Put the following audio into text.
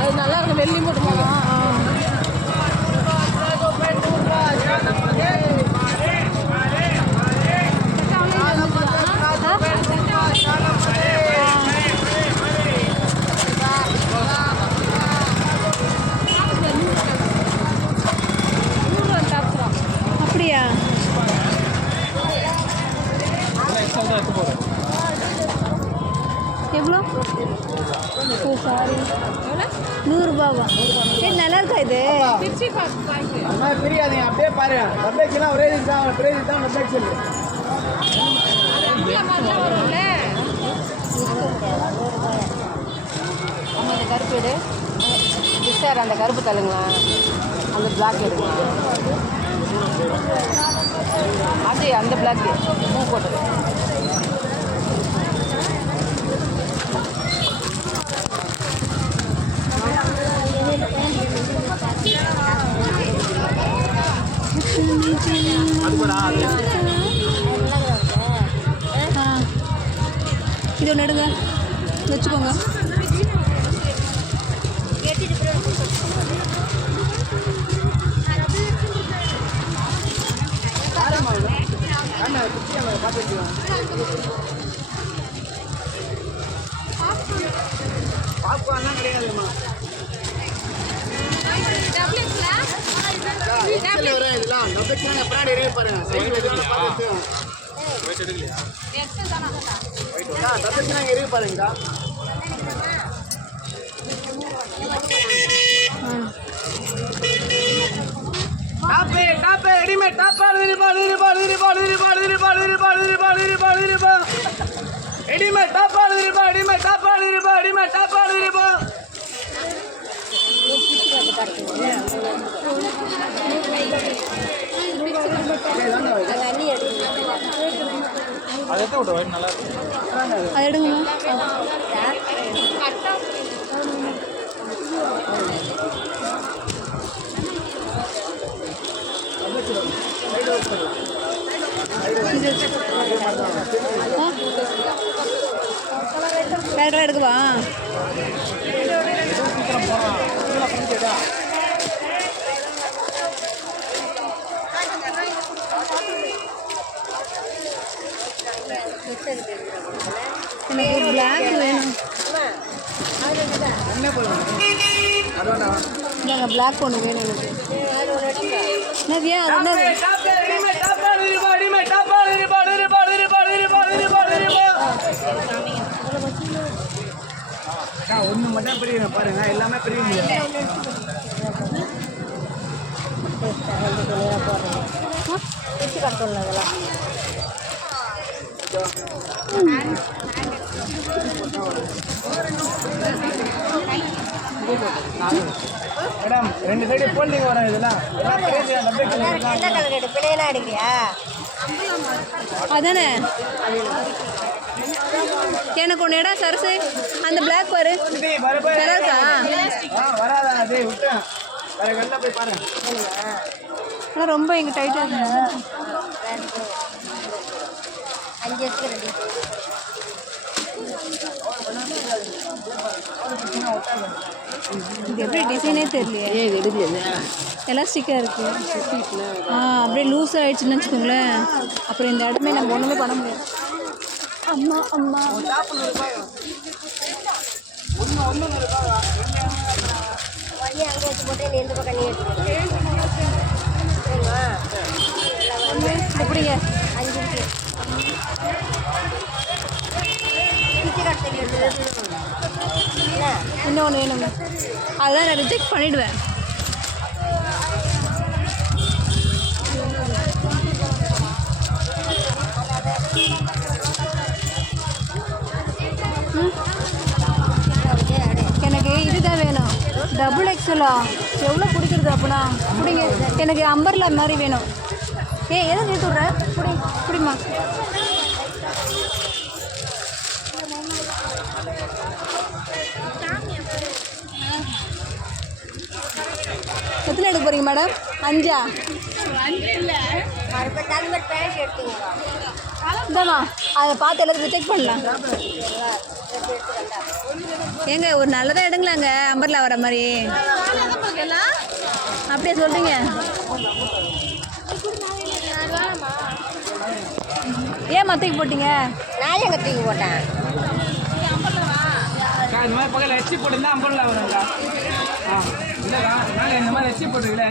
அது நல்லா இருக்கும். வெள்ளி போட்டுமா? அப்படியா? எவ்வளோ? ஓ சாரி, 100 ரூபாவா? சரி, நல்லா இருக்கா இது? பிரியாதீங்க, அப்படியே பாருங்க. டப்பேக்ஸ்லாம் ஒரே தான், பிரேஸ் தான் டப்பேக்ஸ் இல்லை. அந்த கருப்பு எடு சார், அந்த கருப்பு தள்ளுங்களா, அந்த பிளாக் எடுங்க. அது அந்த பிளாக்கு பூ போட்டது. இது ஒன்று எடுங்க, வச்சுக்கோங்க. பாப்கார்ன்லாம் கிடையாதுமா. இதெல்லாம் டப்பேக்ஸ்லாம் பிராண்ட் ஏறி பாருங்க. சைஸ் வச்சு பார்த்து டப்பேக்ஸ்லாம் ஏறி பாருங்கக்கா. டாப்பே டாப்பே ரெடிமேட் டாப்பா ரெடிமேட் டாப்பா அதை எடுத்து விட்டு நல்லா இருக்கும். அதை எடுங்கண்ணா. வேறு கலர் எடுக்குவா? எனக்கு பிளாக் வேணும். நாங்கள் பிளாக் ஒன்று வேணும் எனக்கு. என்னதியா? அது ஒன்று மட்டும் பிரியுங்க பாருங்க, எல்லாமே பிரிய முடியாது. மேடம், 2 சைடு போல்டிங் வரும். இதெல்லாம் அதானே எனக்கு ஒன்று இடம் சரசு. அந்த பிளாக் பாரு, நல்லா இருக்கா? வராதா? அதே விட்டு வேற வெளில போய் பாருங்க. ஆனால் ரொம்ப இங்கே டைட்டாக இருக்கு. இது எப்படி டிசைனே தெரியலையே. இது எடுக்கல, எலாஸ்டிக்காக இருக்குது. அப்படியே லூஸ் ஆகிடுச்சுன்னு வச்சுக்கோங்களேன். அப்புறம் இந்த இடமே நம்ம ஒன்றுமே பண்ண முடியாது. அம்மா அம்மா எப்படிங்க? 5 இன்னொன்று வேணுங்க. அதுதான் நான் ரிஜெக்ட் பண்ணிவிடுவேன். எனக்கு இதுதான் வேணும், டபுள் எக்ஸலா. எவ்வளோ பிடிக்கிறது அப்படின்னா? பிடிங்க, எனக்கு அம்பர்லா மாதிரி வேணும். எதை நிறுத்தி விட்ற? பிடிமா. எத்தனை எடுக்க போகிறீங்க மேடம்? 5ஆ? இந்தாம்மா, அதை பார்த்து எல்லாத்தையும் செக் பண்ணலாம். ஏங்க ஒரு நல்லதாக எடுங்களாங்க அம்பர்லா வர மாதிரி அப்படியே சொல்கிறீங்க. ஏன் மத்தைக்கு போட்டீங்க? நான் எங்க தூக்கி போட்டேன். இந்த மாதிரி பக்கத்தில் எச்சி போட்டுருந்தா அம்பர்லா வரும்க்கா. இல்லைக்கா மேலே இந்த மாதிரி எச்சி போட்டுருக்கல